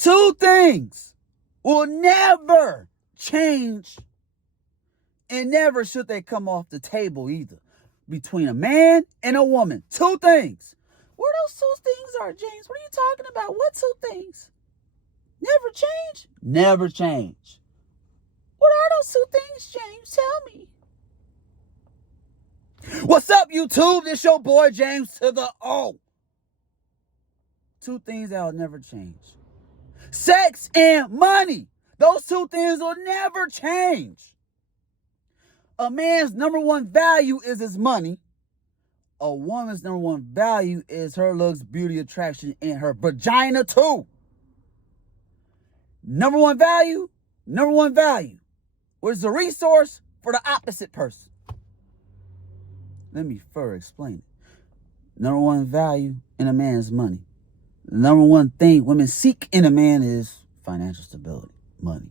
Two things will never change, and never should they come off the table either, between a man and a woman. Two things. Where those two things are, James? What are you talking about? What two things? Never change? Never change. What are those two things, James? Tell me. What's up, YouTube? This your boy, James to the O. Two things that will never change. Sex and money. Those two things will never change. A man's number one value is his money. A woman's number one value is her looks, beauty, attraction, and her vagina too. Number one value. What is the resource for the opposite person? Let me further explain it. Number one value in a man is money. The number one thing women seek in a man is financial stability, money.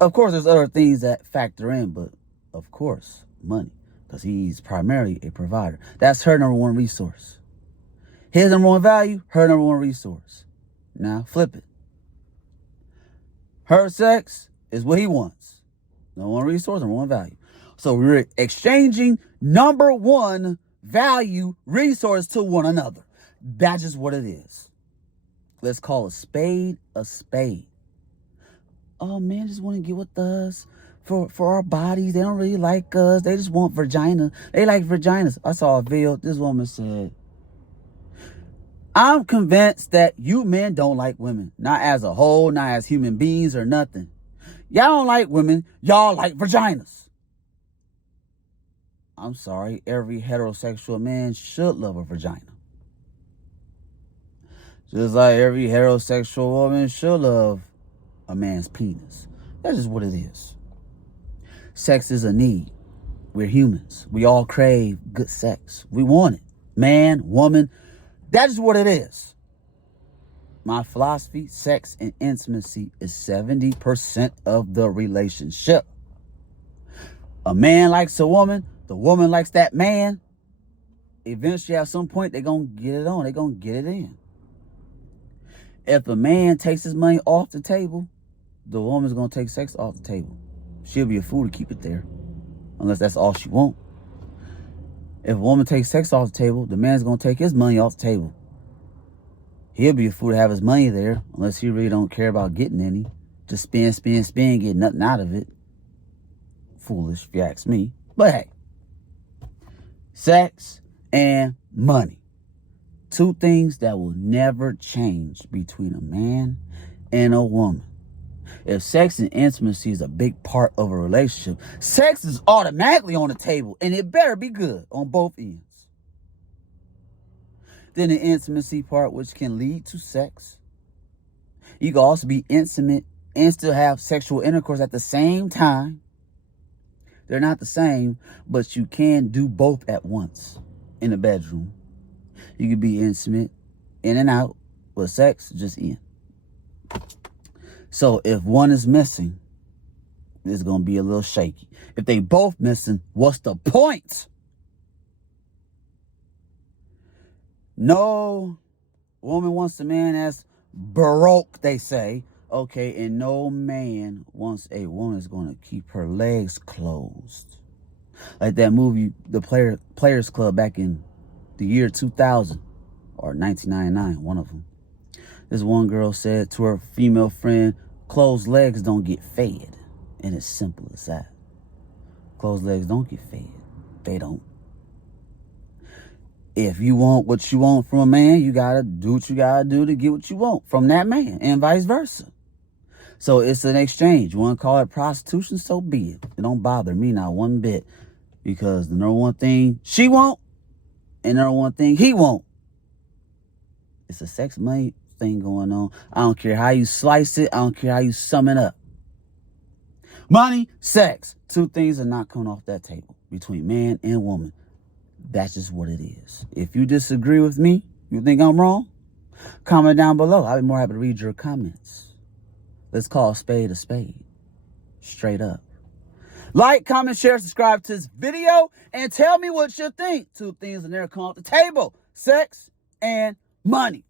Of course, there's other things that factor in, but of course, money, because he's primarily a provider. That's her number one resource. His number one value, her number one resource. Now, flip it. Her sex is what he wants. Number one resource, number one value. So we're exchanging number one value resource to one another. That's just what it is. Let's call a spade a spade. Oh, man, just want to get with us for our bodies. They don't really like us. They just want vagina. They like vaginas. I saw a video. This woman said, I'm convinced that you men don't like women. Not as a whole, not as human beings or nothing. Y'all don't like women. Y'all like vaginas. I'm sorry. Every heterosexual man should love a vagina. Just like every heterosexual woman should love a man's penis. That's just what it is. Sex is a need. We're humans. We all crave good sex. We want it. Man, woman. That is what it is. My philosophy, sex and intimacy is 70% of the relationship. A man likes a woman. The woman likes that man. Eventually, at some point, they're going to get it on. They're going to get it in. If a man takes his money off the table, the woman's going to take sex off the table. She'll be a fool to keep it there, unless that's all she wants. If a woman takes sex off the table, the man's going to take his money off the table. He'll be a fool to have his money there, unless he really don't care about getting any. Just spend, get nothing out of it. Foolish, if you ask me. But hey, sex and money. Two things that will never change between a man and a woman. If sex and intimacy is a big part of a relationship, sex is automatically on the table, and it better be good on both ends. Then the intimacy part, which can lead to sex. You can also be intimate and still have sexual intercourse at the same time. They're not the same, but you can do both at once in the bedroom. You can be intimate, in and out, but sex, just in. So if one is missing, it's going to be a little shaky. If they both missing, what's the point? No woman wants a man that's broke, they say. Okay, and no man wants a woman that's going to keep her legs closed. Like that movie, The Players Club, back in the year 2000 or 1999, one of them. This one girl said to her female friend, closed legs don't get fed. And it's simple as that. Closed legs don't get fed. They don't. If you want what you want from a man, you got to do what you got to do to get what you want from that man, and vice versa. So it's an exchange. You want to call it prostitution? So be it. It don't bother me not one bit, because the number one thing she want and the number one thing he want, it's a sex money thing going on. I don't care how you slice it. I don't care how you sum it up. Money, sex. Two things are not coming off that table between man and woman. That's just what it is. If you disagree with me, you think I'm wrong, comment down below. I'll be more happy to read your comments. Let's call a spade a spade. Straight up. Like, comment, share, subscribe to this video, and tell me what you think. Two things that never come off the table. Sex and money.